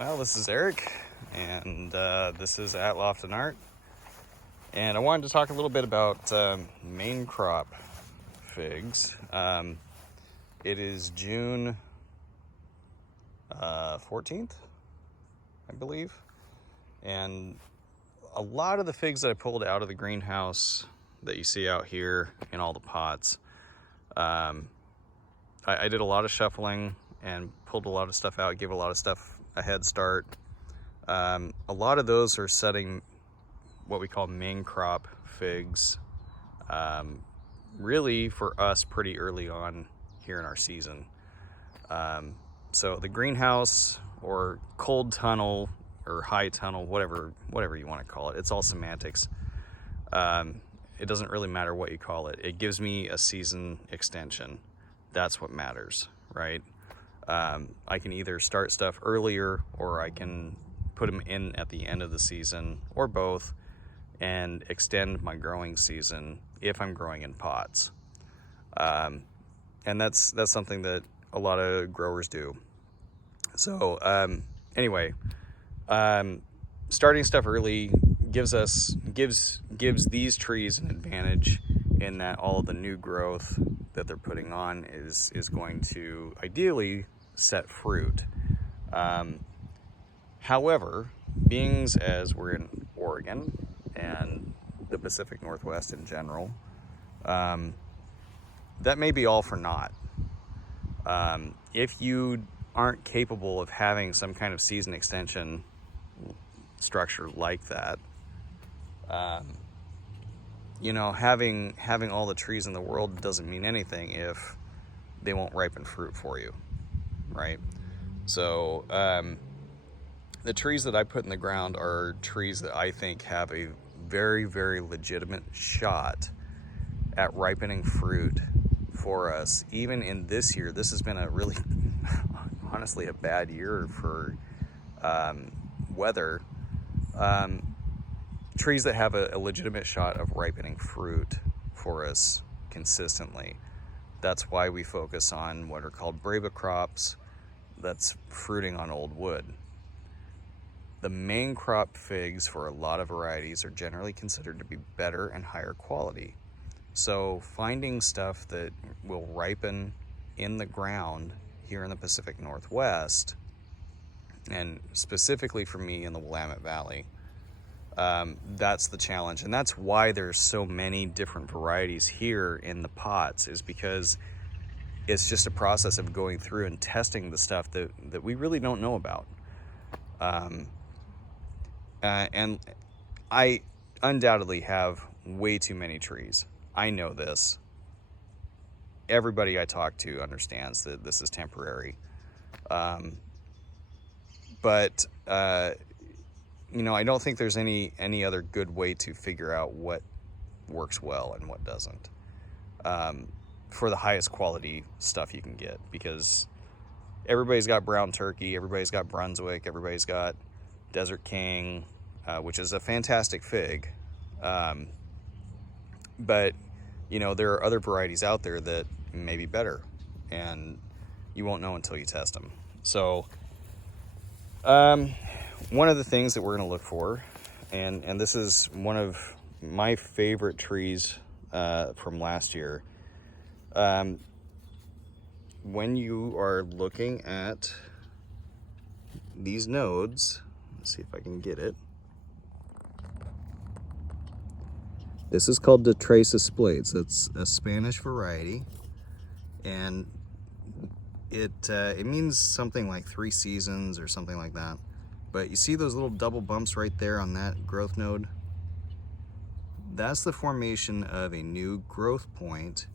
Well, this is Eric, and this is at Loft and Art, and I wanted to talk a little bit about main crop figs. It is June 14th, I believe, and a lot of the figs that I pulled out of the greenhouse that you see out here in all the pots, I did a lot of shuffling and pulled a lot of stuff out, gave a lot of stuff a head start. A lot of those are setting what we call main crop figs, really for us pretty early on here in our season. So the greenhouse or cold tunnel or high tunnel, whatever you want to call it, it's all semantics. It doesn't really matter what you call it. It gives me a season extension. That's what matters, right? I can either start stuff earlier or I can put them in at the end of the season, or both, and extend my growing season if I'm growing in pots. And that's something that a lot of growers do. So anyway, starting stuff early gives these trees an advantage in that all of the new growth that they're putting on is going to ideally set fruit. However, being as we're in Oregon and the Pacific Northwest in general, that may be all for naught. If you aren't capable of having some kind of season extension structure like that, having all the trees in the world doesn't mean anything if they won't ripen fruit for you, right? So the trees that I put in the ground are trees that I think have a very, very legitimate shot at ripening fruit for us. Even in this year, this has been a really, honestly, a bad year for weather. Trees that have a legitimate shot of ripening fruit for us consistently. That's why we focus on what are called breva crops, that's fruiting on old wood. The main crop figs for a lot of varieties are generally considered to be better and higher quality. So finding stuff that will ripen in the ground here in the Pacific Northwest, and specifically for me in the Willamette Valley, that's the challenge. And that's why there's so many different varieties here in the pots, is because it's just a process of going through and testing the stuff that we really don't know about. And I undoubtedly have way too many trees. I know this. Everybody I talk to understands that this is temporary. But I don't think there's any other good way to figure out what works well and what doesn't, for the highest quality stuff you can get, because everybody's got brown turkey, everybody's got Brunswick, everybody's got Desert King, which is a fantastic fig. But there are other varieties out there that may be better, and you won't know until you test them. So one of the things that we're going to look for, and this is one of my favorite trees from last year, when you are looking at these nodes, let's see if I can get it. This is called the traceus splades. It's a Spanish variety, and it means something like 3 seasons or something like that. But you see those little double bumps right there on that growth node? That's the formation of a new growth point.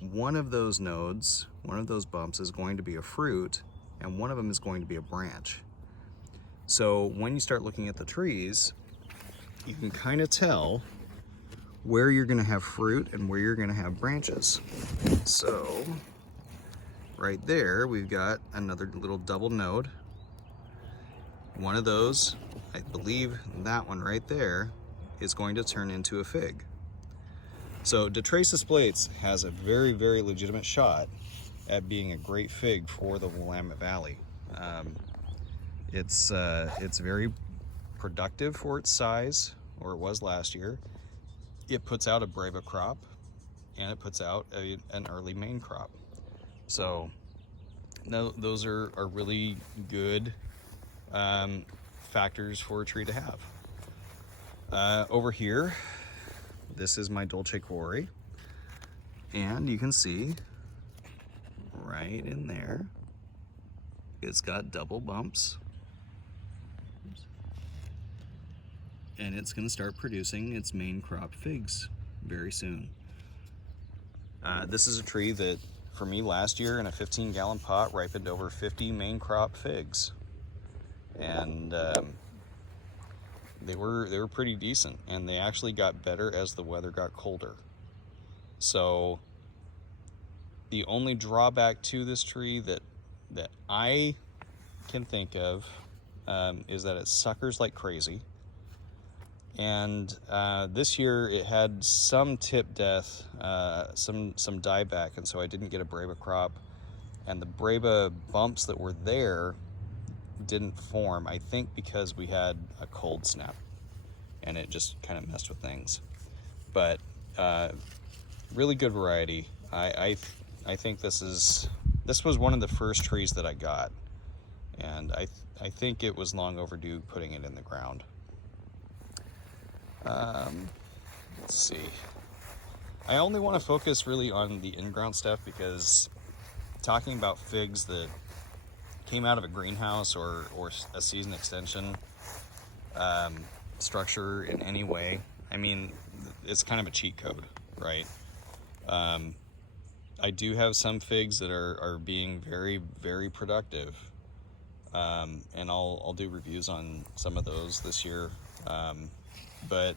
One of those nodes, one of those bumps, is going to be a fruit, and one of them is going to be a branch. So when you start looking at the trees, you can kind of tell where you're going to have fruit and where you're going to have branches. So right there, we've got another little double node. One of those, I believe that one right there, is going to turn into a fig. So the traceus splades has a very, very legitimate shot at being a great fig for the Willamette Valley. It's very productive for its size, or it was last year. It puts out a breva crop, and it puts out an early main crop. So those are really good factors for a tree to have. Over here, this is my Delce quarry, and you can see right in there, it's got double bumps, and it's going to start producing its main crop figs very soon. This is a tree that, for me, last year in a 15-gallon pot ripened over 50 main crop figs, and they were pretty decent, and they actually got better as the weather got colder. So the only drawback to this tree that I can think of is that it suckers like crazy. And this year it had some tip death, some dieback, and so I didn't get a breva crop. And the breva bumps that were there didn't form, I think because we had a cold snap, and it just kind of messed with things. But really good variety. I think this was one of the first trees that I got, and I think it was long overdue putting it in the ground. Let's see. I only want to focus really on the in-ground stuff, because talking about figs that came out of a greenhouse or a season extension structure in any way, I mean, it's kind of a cheat code, right? I do have some figs that are being very, very productive, and I'll do reviews on some of those this year. But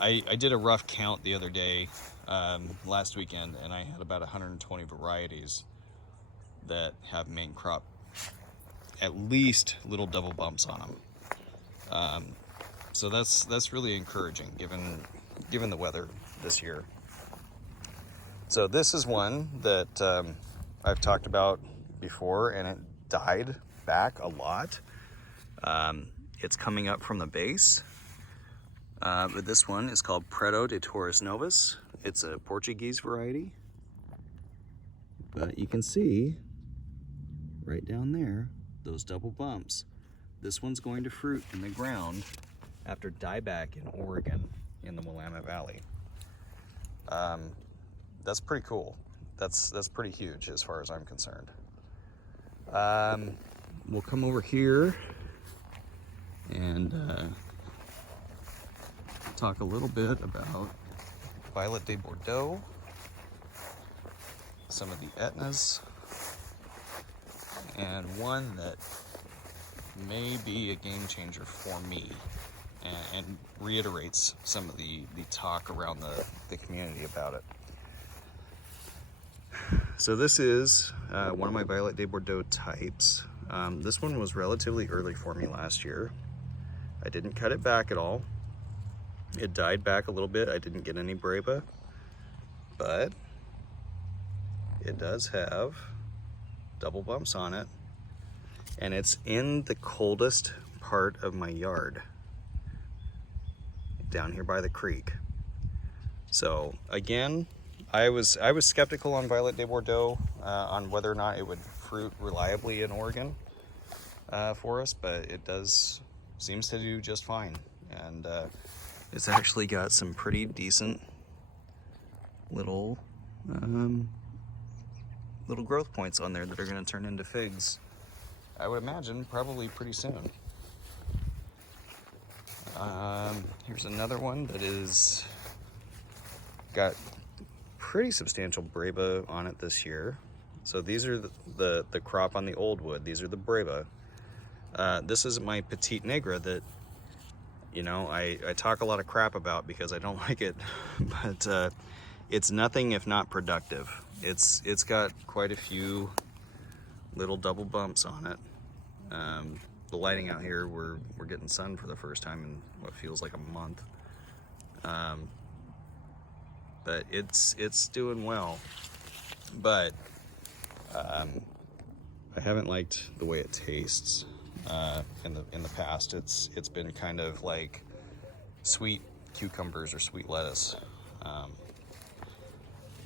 I did a rough count the other day, last weekend, and I had about 120 varieties that have main crop, at least little double bumps on them. So that's really encouraging given the weather this year. So this is one that I've talked about before, and it died back a lot. It's coming up from the base. But this one is called Preto de Tours novus. It's a Portuguese variety. But you can see right down there, those double bumps. This one's going to fruit in the ground after dieback in Oregon in the Willamette Valley. That's pretty cool. That's pretty huge as far as I'm concerned. We'll come over here and talk a little bit about Violet de Bordeaux, some of the Etnas, and one that may be a game changer for me, and reiterates some of the talk around the community about it. So this is one of my Violet de Bordeaux types. This one was relatively early for me last year. I didn't cut it back at all. It died back a little bit. I didn't get any breva, but it does have double bumps on it, and it's in the coldest part of my yard, down here by the creek. So again, I was skeptical on Violet de Bordeaux, on whether or not it would fruit reliably in Oregon for us, but it seems to do just fine. And it's actually got some pretty decent little growth points on there that are going to turn into figs, I would imagine, probably pretty soon. Here's another one that is got pretty substantial breva on it this year. So these are the crop on the old wood. These are the breva. This is my Petit Negro that, you know, I talk a lot of crap about because I don't like it, but it's nothing if not productive. It's got quite a few little double bumps on it. The lighting out here, we're getting sun for the first time in what feels like a month. But it's doing well. But I haven't liked the way it tastes. in the past. It's been kind of like sweet cucumbers or sweet lettuce.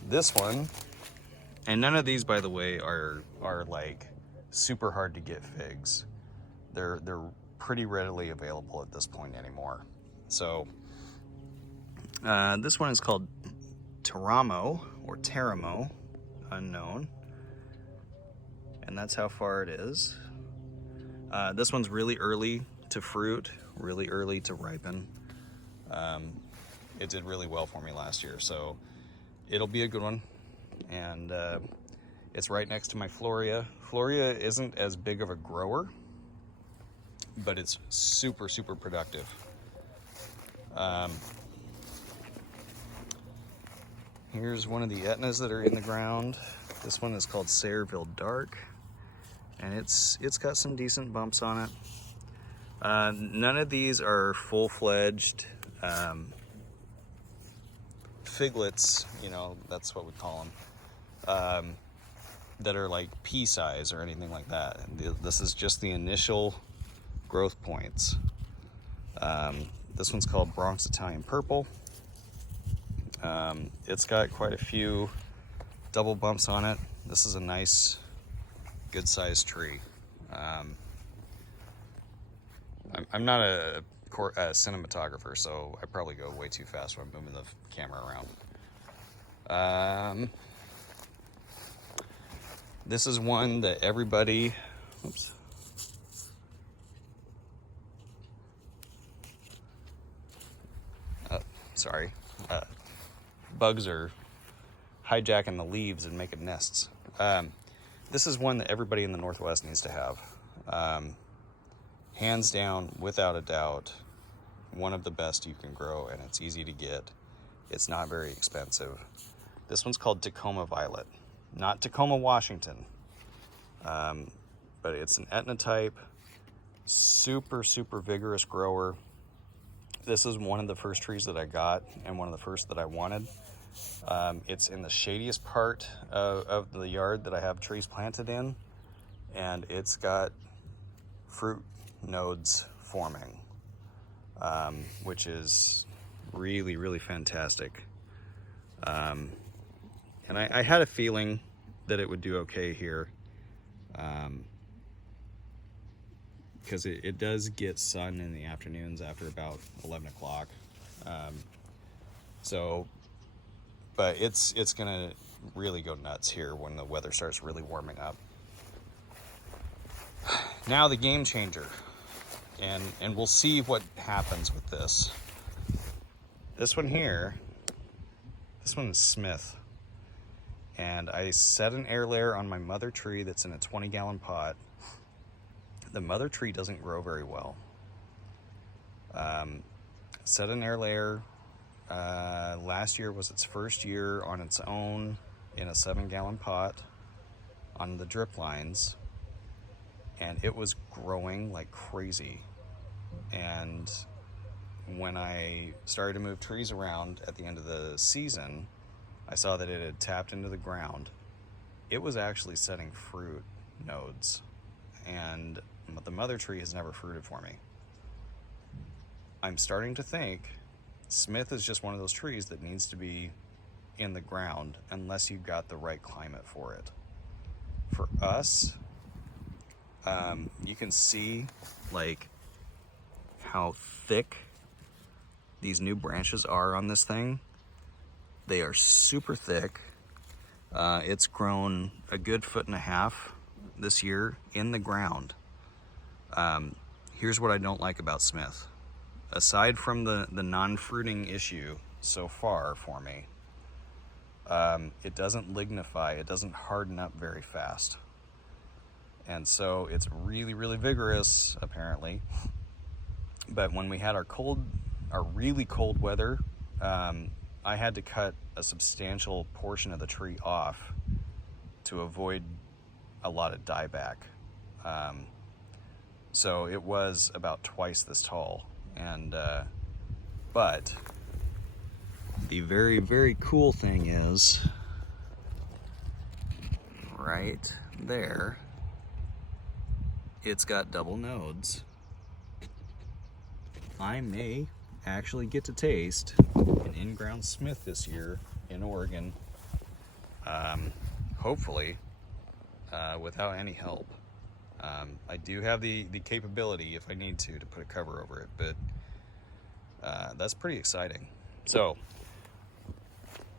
This one, and none of these, by the way, are like super hard to get figs. They're pretty readily available at this point anymore. So this one is called Teramo or Teramo Unknown, and that's how far it is. This one's really early to fruit, really early to ripen. It did really well for me last year, so it'll be a good one. And it's right next to my Floria. Floria isn't as big of a grower, but it's super, super productive. Here's one of the Etnas that are in the ground. This one is called Etna Dark, and it's got some decent bumps on it. None of these are full-fledged figlets, you know, that's what we call them, that are like pea size or anything like that. This is just the initial growth points. This one's called Bronx Italian Purple. It's got quite a few double bumps on it. This is a nice, good sized tree. I'm not a cinematographer, so I probably go way too fast when I'm moving the camera around. This is one that everybody, oops. Sorry. Bugs are hijacking the leaves and making nests. This is one that everybody in the Northwest needs to have. Hands down, without a doubt, one of the best you can grow, and it's easy to get. It's not very expensive. This one's called Tacoma Violet. Not Tacoma, Washington, but it's an Etna type, super, super vigorous grower. This is one of the first trees that I got and one of the first that I wanted. It's in the shadiest part of the yard that I have trees planted in, and it's got fruit nodes forming, which is really, really fantastic. And I had a feeling that it would do okay here, because it does get sun in the afternoons after about 11 o'clock. But it's gonna really go nuts here when the weather starts really warming up. Now the game changer, and we'll see what happens with this. This one here, this one is Smith, and I set an air layer on my mother tree that's in a 20-gallon pot. The mother tree doesn't grow very well. Set an air layer. Last year was its first year on its own in a 7-gallon pot on the drip lines, and it was growing like crazy. And when I started to move trees around at the end of the season, I saw that it had tapped into the ground. It was actually setting fruit nodes, and the mother tree has never fruited for me. I'm starting to think Smith is just one of those trees that needs to be in the ground unless you've got the right climate for it. For us, you can see like how thick these new branches are on this thing. They are super thick. It's grown a good 1.5 feet this year in the ground. Here's what I don't like about Smith. Aside from the non-fruiting issue so far for me, it doesn't lignify, it doesn't harden up very fast. And so it's really, really vigorous, apparently. But when we had our really cold weather, I had to cut a substantial portion of the tree off to avoid a lot of dieback. So it was about twice this tall. And but the very, very cool thing is right there it's got double nodes. I may actually get to taste an in-ground Smith this year in Oregon. Hopefully, without any help. I do have the capability, if I need to put a cover over it, but that's pretty exciting. So,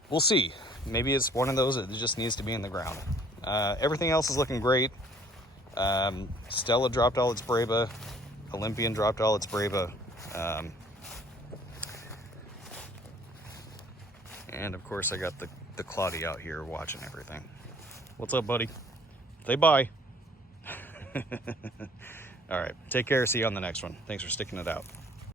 we'll see. Maybe it's one of those that just needs to be in the ground. Everything else is looking great. Stella dropped all its Brava. Olympian dropped all its Brava. And of course I got the Claudia out here watching everything. What's up, buddy? Say bye. All right, take care. See you on the next one. Thanks for sticking it out.